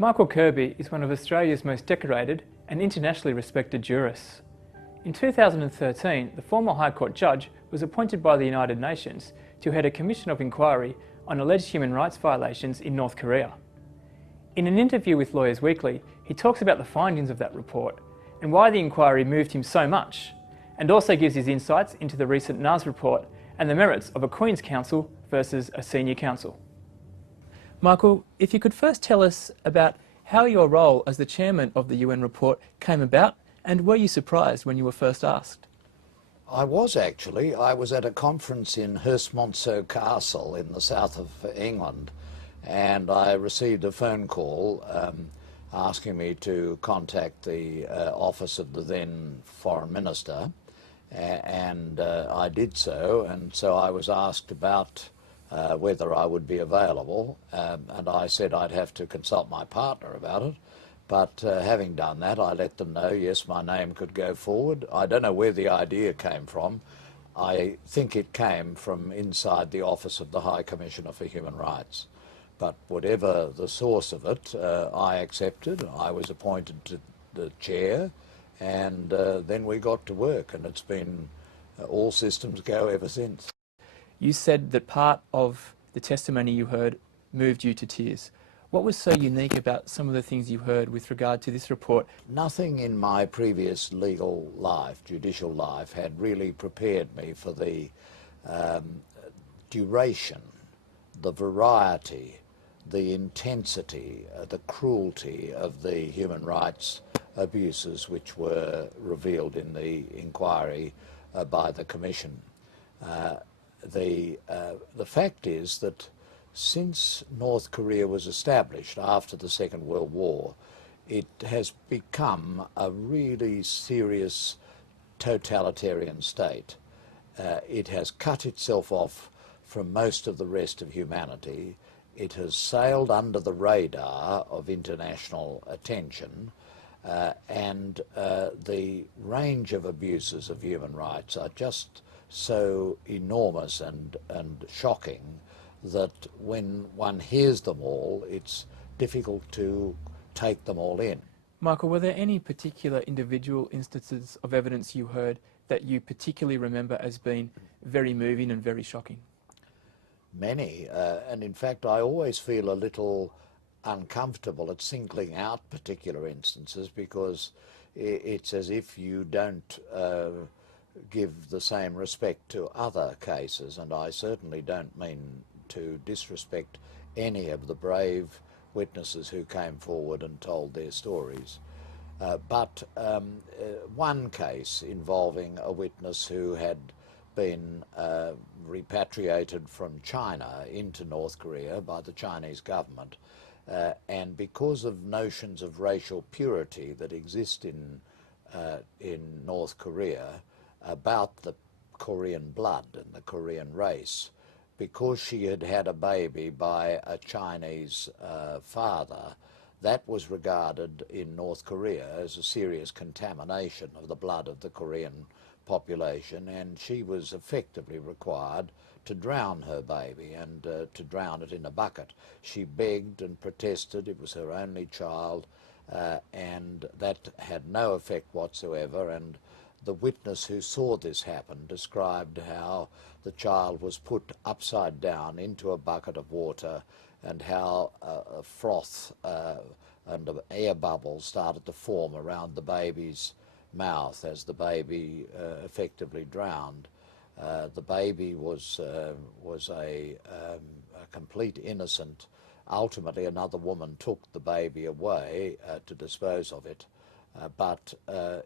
Michael Kirby is one of Australia's most decorated and internationally respected jurists. In 2013, the former High Court judge was appointed by the United Nations to head a commission of inquiry on alleged human rights violations in North Korea. In an interview with Lawyers Weekly, he talks about the findings of that report and why the inquiry moved him so much, and also gives his insights into the recent NAS report and the merits of a Queen's Counsel versus a senior counsel. Michael, if you could first tell us about how your role as the chairman of the UN report came about, and were you surprised when you were first asked? I was actually. I was at a conference in Herstmonceux Castle in the south of England, and I received a phone call asking me to contact the office of the then Foreign Minister, and I did so, and so I was asked about whether I would be available, and I said I'd have to consult my partner about it. But having done that, I let them know, yes, my name could go forward. I don't know where the idea came from. I think it came from inside the office of the High Commissioner for Human Rights. But whatever the source of it, I accepted. I was appointed to the chair, and then we got to work, and it's been all systems go ever since. You said that part of the testimony you heard moved you to tears. What was so unique about some of the things you heard with regard to this report? Nothing in my previous legal life, judicial life, had really prepared me for the duration, the variety, the intensity, the cruelty of the human rights abuses which were revealed in the inquiry by the Commission. The fact is that since North Korea was established after the Second World War, it has become a really serious totalitarian state. It has cut itself off from most of the rest of humanity. It has sailed under the radar of international attention, and the range of abuses of human rights are just so enormous and shocking that when one hears them all, it's difficult to take them all in. Michael, were there any particular individual instances of evidence you heard that you particularly remember as being very moving and very shocking? Many, and in fact I always feel a little uncomfortable at singling out particular instances, because it's as if you don't give the same respect to other cases, and I certainly don't mean to disrespect any of the brave witnesses who came forward and told their stories. But one case involving a witness who had been repatriated from China into North Korea by the Chinese government, and because of notions of racial purity that exist in North Korea about the Korean blood and the Korean race, because she had had a baby by a Chinese father, that was regarded in North Korea as a serious contamination of the blood of the Korean population, and she was effectively required to drown her baby, and to drown it in a bucket. She begged and protested. It was her only child, and that had no effect whatsoever, and the witness who saw this happen described how the child was put upside down into a bucket of water, and how a froth and air bubbles started to form around the baby's mouth as the baby effectively drowned. The baby was a complete innocent. Ultimately, another woman took the baby away to dispose of it. But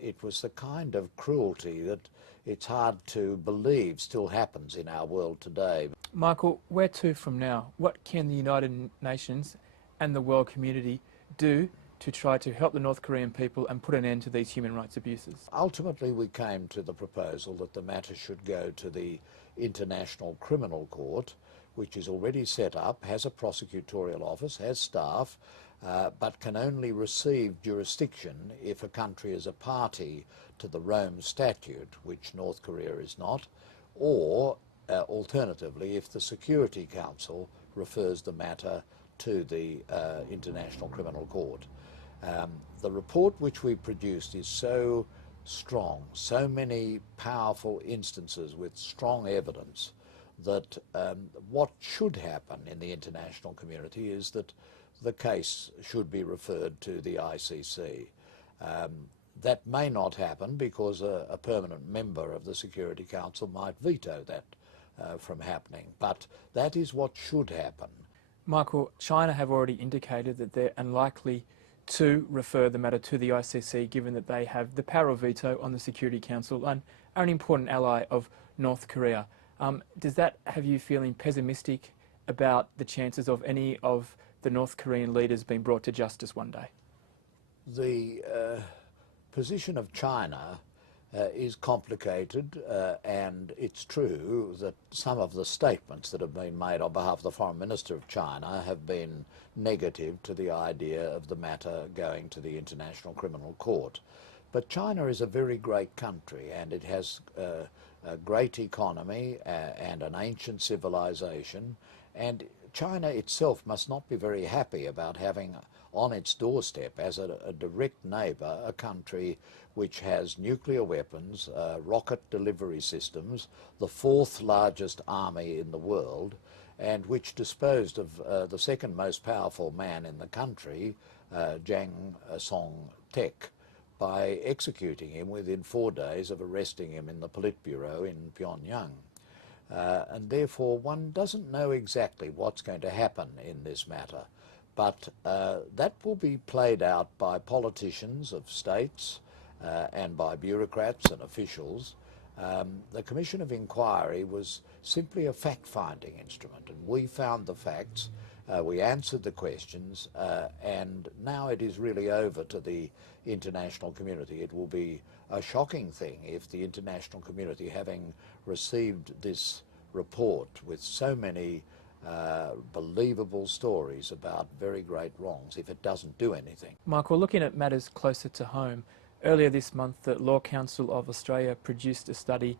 it was the kind of cruelty that it's hard to believe still happens in our world today. Michael, where to from now? What can the United Nations and the world community do to try to help the North Korean people and put an end to these human rights abuses? Ultimately, we came to the proposal that the matter should go to the International Criminal Court, which is already set up, has a prosecutorial office, has staff, but can only receive jurisdiction if a country is a party to the Rome Statute, which North Korea is not, or alternatively if the Security Council refers the matter to the International Criminal Court. The report which we produced is so strong, so many powerful instances with strong evidence that what should happen in the international community is that the case should be referred to the ICC. That may not happen because a permanent member of the Security Council might veto that from happening, but that is what should happen. Michael, China have already indicated that they're unlikely to refer the matter to the ICC, given that they have the power of veto on the Security Council and are an important ally of North Korea. Does that have you feeling pessimistic about the chances of any of the North Korean leaders being brought to justice one day? The position of China is complicated, and it's true that some of the statements that have been made on behalf of the Foreign Minister of China have been negative to the idea of the matter going to the International Criminal Court. But China is a very great country, and it has a great economy and an ancient civilization, and China itself must not be very happy about having on its doorstep as a direct neighbour a country which has nuclear weapons, rocket delivery systems, the fourth largest army in the world, and which disposed of the second most powerful man in the country, Jiang Song-tek, by executing him within 4 days of arresting him in the Politburo in Pyongyang. And therefore one doesn't know exactly what's going to happen in this matter, but that will be played out by politicians of states and by bureaucrats and officials. The Commission of Inquiry was simply a fact-finding instrument, and we found the facts, we answered the questions, and now it is really over to the international community. It will be a shocking thing if the international community, having received this report with so many believable stories about very great wrongs, if it doesn't do anything. Michael, looking at matters closer to home, earlier this month the Law Council of Australia produced a study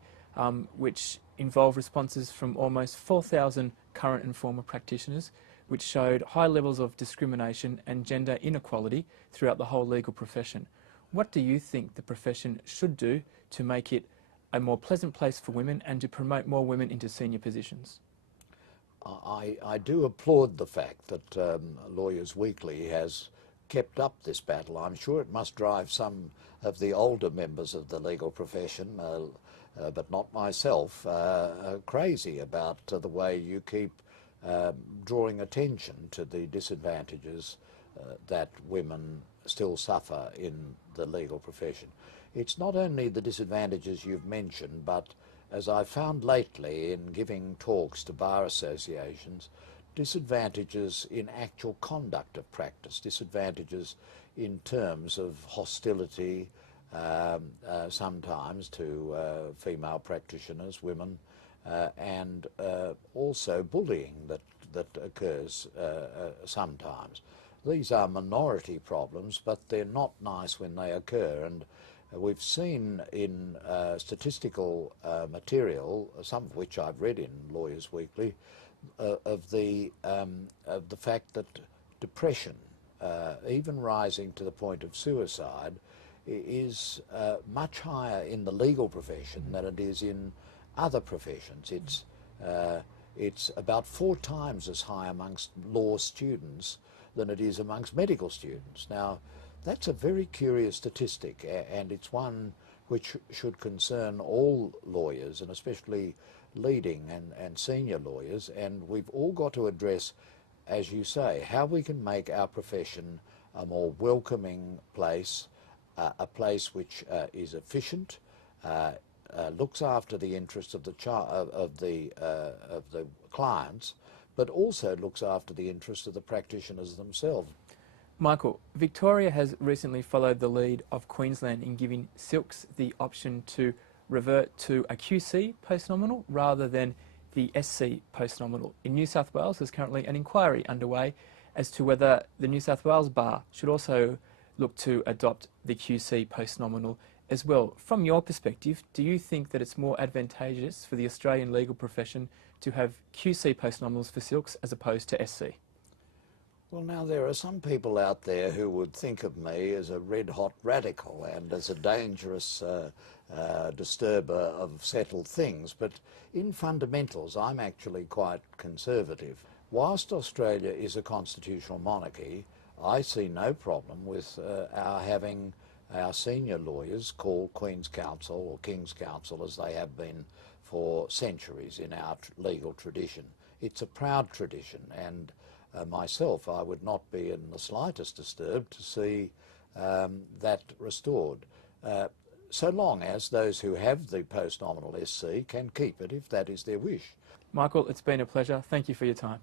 which involved responses from almost 4,000 current and former practitioners, which showed high levels of discrimination and gender inequality throughout the whole legal profession. What do you think the profession should do to make it a more pleasant place for women and to promote more women into senior positions? I do applaud the fact that Lawyers Weekly has kept up this battle. I'm sure it must drive some of the older members of the legal profession, but not myself, crazy about the way you keep drawing attention to the disadvantages that women still suffer in the legal profession. It's not only the disadvantages you've mentioned, but as I found lately in giving talks to bar associations, disadvantages in actual conduct of practice, disadvantages in terms of hostility sometimes to female practitioners, women, and also bullying that occurs sometimes. These are minority problems, but they're not nice when they occur, and we've seen in statistical material, some of which I've read in Lawyers Weekly, of the fact that depression, even rising to the point of suicide, is much higher in the legal profession than it is in other professions. It's about 4 times as high amongst law students than it is amongst medical students. Now, that's a very curious statistic, and it's one which should concern all lawyers, and especially leading and senior lawyers, and we've all got to address, as you say, how we can make our profession a more welcoming place, a place which is efficient, looks after the interests of the clients, but also looks after the interests of the practitioners themselves. Michael, Victoria has recently followed the lead of Queensland in giving silks the option to revert to a QC post-nominal rather than the SC post-nominal. In New South Wales, there's currently an inquiry underway as to whether the New South Wales Bar should also look to adopt the QC post-nominal as well. From your perspective, do you think that it's more advantageous for the Australian legal profession to have QC post-nominals for silks as opposed to SC? Well, now there are some people out there who would think of me as a red-hot radical and as a dangerous disturber of settled things, but in fundamentals I'm actually quite conservative. Whilst Australia is a constitutional monarchy, I see no problem with our having our senior lawyers called Queen's Counsel or King's Counsel, as they have been for centuries in our legal tradition. It's a proud tradition, and myself, I would not be in the slightest disturbed to see that restored, so long as those who have the post-nominal SC can keep it if that is their wish. Michael, it's been a pleasure. Thank you for your time.